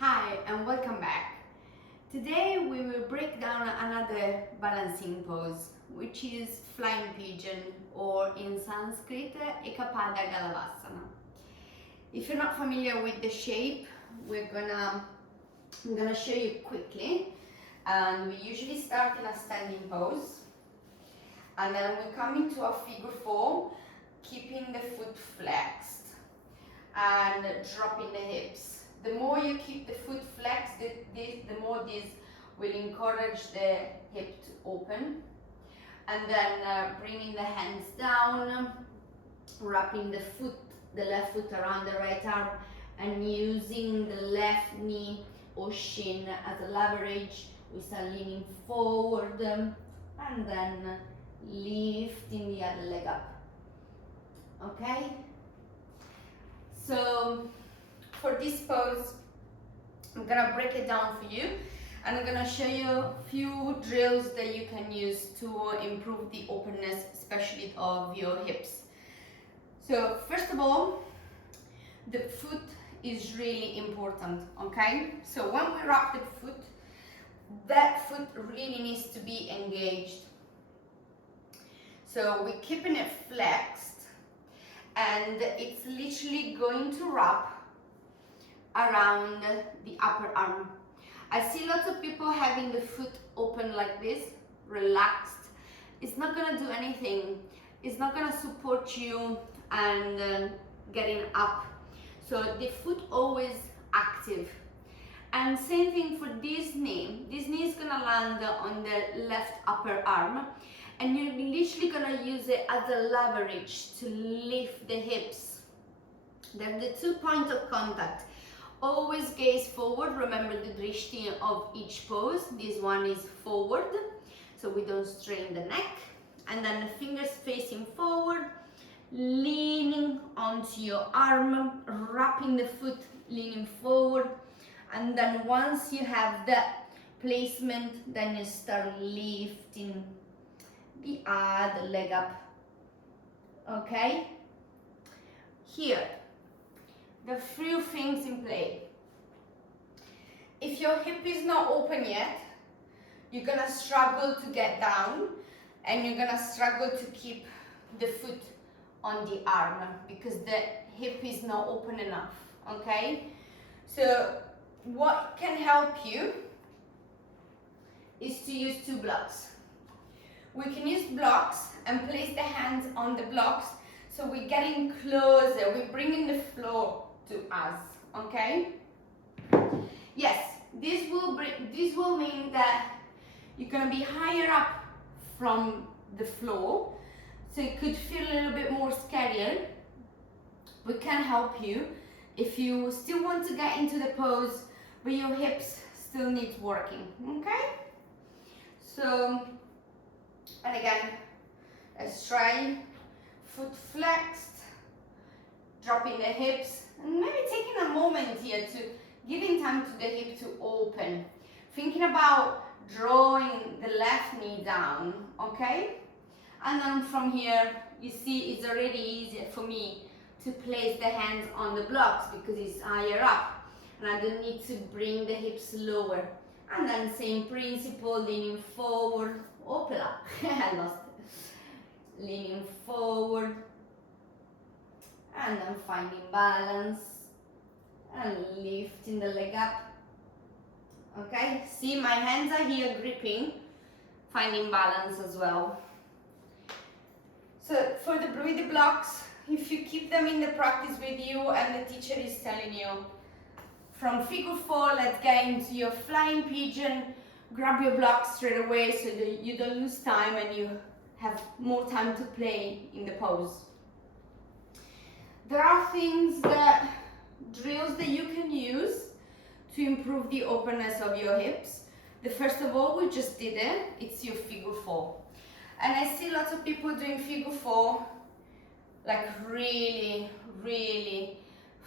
Hi and welcome back. Today we will break down another balancing pose, which is flying pigeon, or in Sanskrit Eka Pada Galavasana. If you're not familiar with the shape, I'm gonna show you quickly. And we usually start in a standing pose, and then we come into a figure four, keeping the foot flexed and dropping the hips. The more you keep the foot flexed, the more this will encourage the hip to open. And then bringing the hands down, wrapping the left foot around the right arm, and using the left knee or shin as a leverage. We start leaning forward and then lifting the other leg up. Okay? So for this pose, I'm gonna break it down for you, and I'm gonna show you a few drills that you can use to improve the openness, especially of your hips. So first of all, the foot is really important, okay? So when we wrap the foot, that foot really needs to be engaged. So we're keeping it flexed, and it's literally going to wrap around the upper arm. I see lots of people having the foot open like this, relaxed. It's not gonna do anything. It's not gonna support you and getting up. So the foot always active. And same thing for this knee. This knee is gonna land on the left upper arm, and you're literally gonna use it as a leverage to lift the hips. They're the 2 points of contact. Always gaze forward. Remember the drishti of each pose. This one is forward, so we don't strain the neck. And then the fingers facing forward, leaning onto your arm, wrapping the foot, leaning forward. And then once you have that placement, then you start lifting the other leg up. Okay? Here, the few things in play. If your hip is not open yet, you're gonna struggle to get down, and you're gonna struggle to keep the foot on the arm because the hip is not open enough, okay? So what can help you is to use 2 blocks. We can use blocks and place the hands on the blocks, so we're getting closer, we're bringing the floor to us, okay? Yes, this will mean that you're gonna be higher up from the floor, so it could feel a little bit more scarier. We can help you if you still want to get into the pose, but your hips still need working, okay? So, and again, let's try foot flexed, dropping the hips, and maybe taking a moment here to giving time to the hip to open. Thinking about drawing the left knee down, okay? And then from here, you see it's already easier for me to place the hands on the blocks because it's higher up, and I don't need to bring the hips lower. And then same principle, leaning forward, open up, I lost it. Leaning forward, and then finding balance and lifting the leg up. Okay, see my hands are here gripping, finding balance as well. So for with the blocks, if you keep them in the practice with you and the teacher is telling you, from figure 4, let's get into your flying pigeon, grab your blocks straight away so that you don't lose time and you have more time to play in the pose. There are drills that you can use to improve the openness of your hips. The first of all, we just did it, it's your figure 4. And I see lots of people doing figure 4, like really, really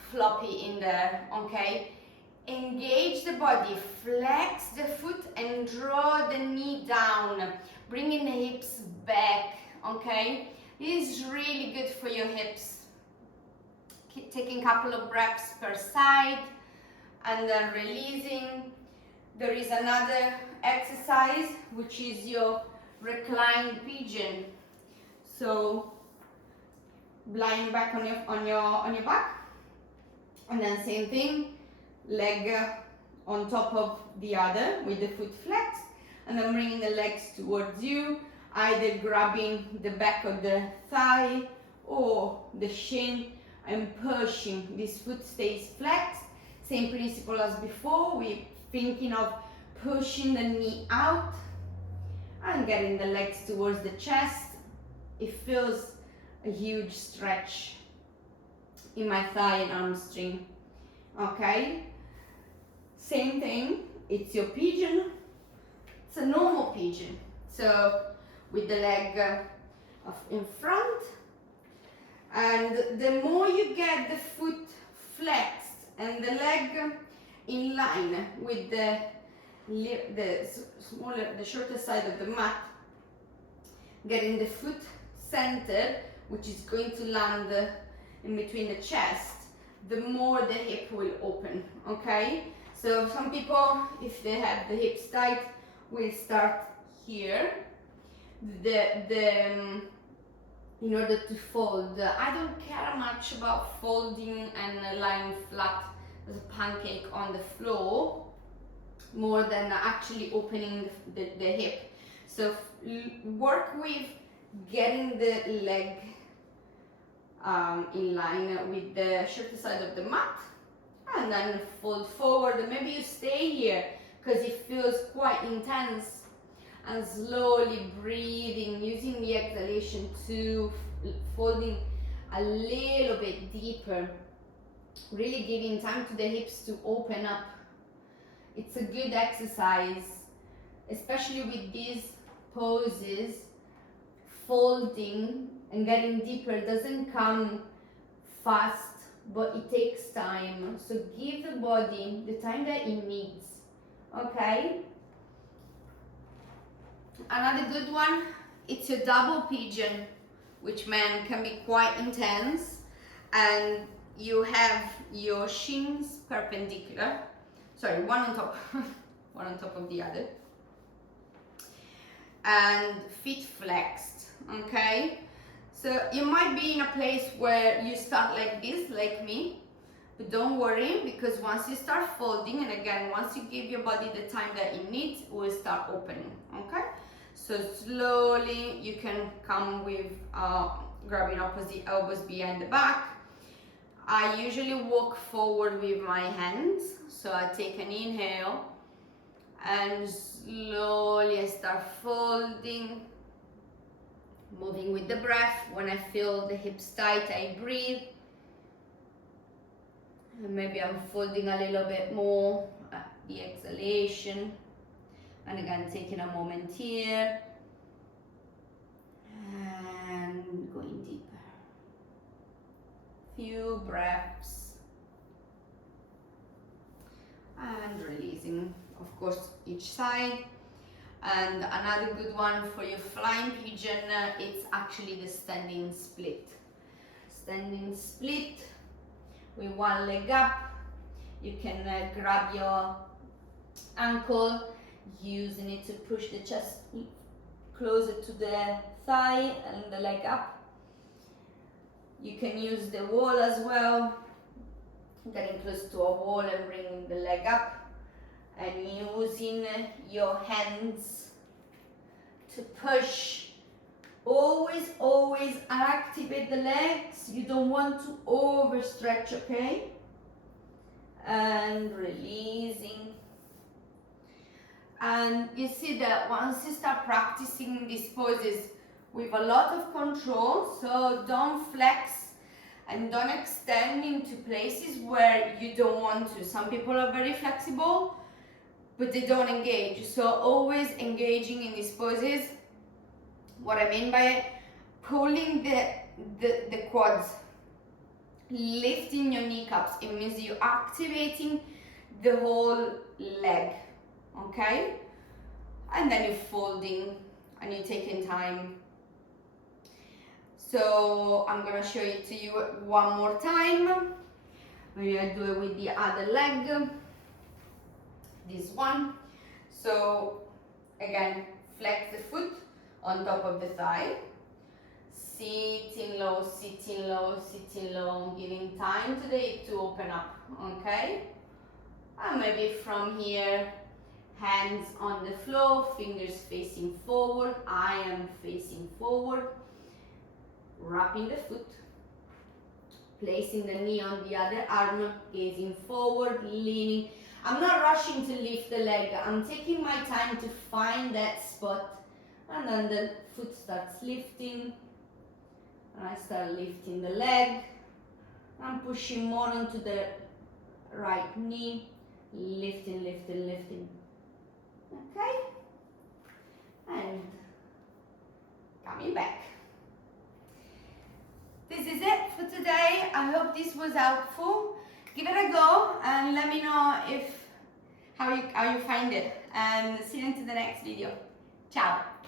floppy in there, okay? Engage the body, flex the foot and draw the knee down, bringing the hips back, okay? This is really good for your hips. Keep taking a couple of breaths per side, and then releasing. There is another exercise which is your reclined pigeon. So lying back on your back, and then same thing, leg on top of the other with the foot flexed, and then bringing the legs towards you, either grabbing the back of the thigh or the shin and pushing. This foot stays flexed. Same principle as before. We're thinking of pushing the knee out and getting the legs towards the chest. It feels a huge stretch in my thigh and hamstring. Okay, same thing, it's your pigeon. It's a normal pigeon, so with the leg in front, and the more you get the foot flexed and the leg in line with the shorter side of the mat, getting the foot centered, which is going to land in between the chest, the more the hip will open. Okay, so some people, if they have the hips tight, will start here. In order to fold, I don't care much about folding and lying flat as a pancake on the floor, more than actually opening the hip. So work with getting the leg in line with the shorter side of the mat, and then fold forward. Maybe you stay here because it feels quite intense, and slowly breathing, using the exhalation to folding a little bit deeper, really giving time to the hips to open up. It's a good exercise, especially with these poses. Folding and getting deeper doesn't come fast, but it takes time. So give the body the time that it needs. Okay? Another good one, it's your double pigeon, which can be quite intense, and you have your shins perpendicular, sorry, one on top one on top of the other, and feet flexed. Okay, so you might be in a place where you start like this, like me, but don't worry, because once you start folding, and again, once you give your body the time that it needs, it will start opening. Okay, so slowly you can come with grabbing opposite elbows behind the back. I usually walk forward with my hands, so I take an inhale and slowly I start folding, moving with the breath. When I feel the hips tight, I breathe, and maybe I'm folding a little bit more at the exhalation, and again taking a moment here and going deeper. Few breaths and releasing, of course, each side. And another good one for your flying pigeon, it's actually the standing split. Standing split with one leg up. You can grab your ankle, using it to push the chest closer to the thigh and the leg up. You can use the wall as well, getting close to a wall and bringing the leg up, and using your hands to push. Always activate the legs. You don't want to overstretch, okay? And releasing. And you see that once you start practicing these poses with a lot of control, so don't flex and don't extend into places where you don't want to. Some people are very flexible, but they don't engage. So always engaging in these poses. What I mean by pulling the quads, lifting your kneecaps, it means you're activating the whole leg, okay? And then you're folding and you're taking time. So I'm gonna show it to you one more time. Maybe I do it with the other leg. this one. So again, flex the foot on top of the thigh. Sitting low, sitting low, sitting low, giving time to the hip to open up, okay? And maybe from here, hands on the floor, fingers facing forward, I am facing forward, wrapping the foot, placing the knee on the other arm, gazing forward, leaning. I'm not rushing to lift the leg, I'm taking my time to find that spot, and then the foot starts lifting, and I start lifting the leg. I'm pushing more onto the right knee, lifting, lifting, lifting. Okay? And coming back. This is it for today. I hope this was helpful. Give it a go and let me know how you find it. And see you into the next video. Ciao.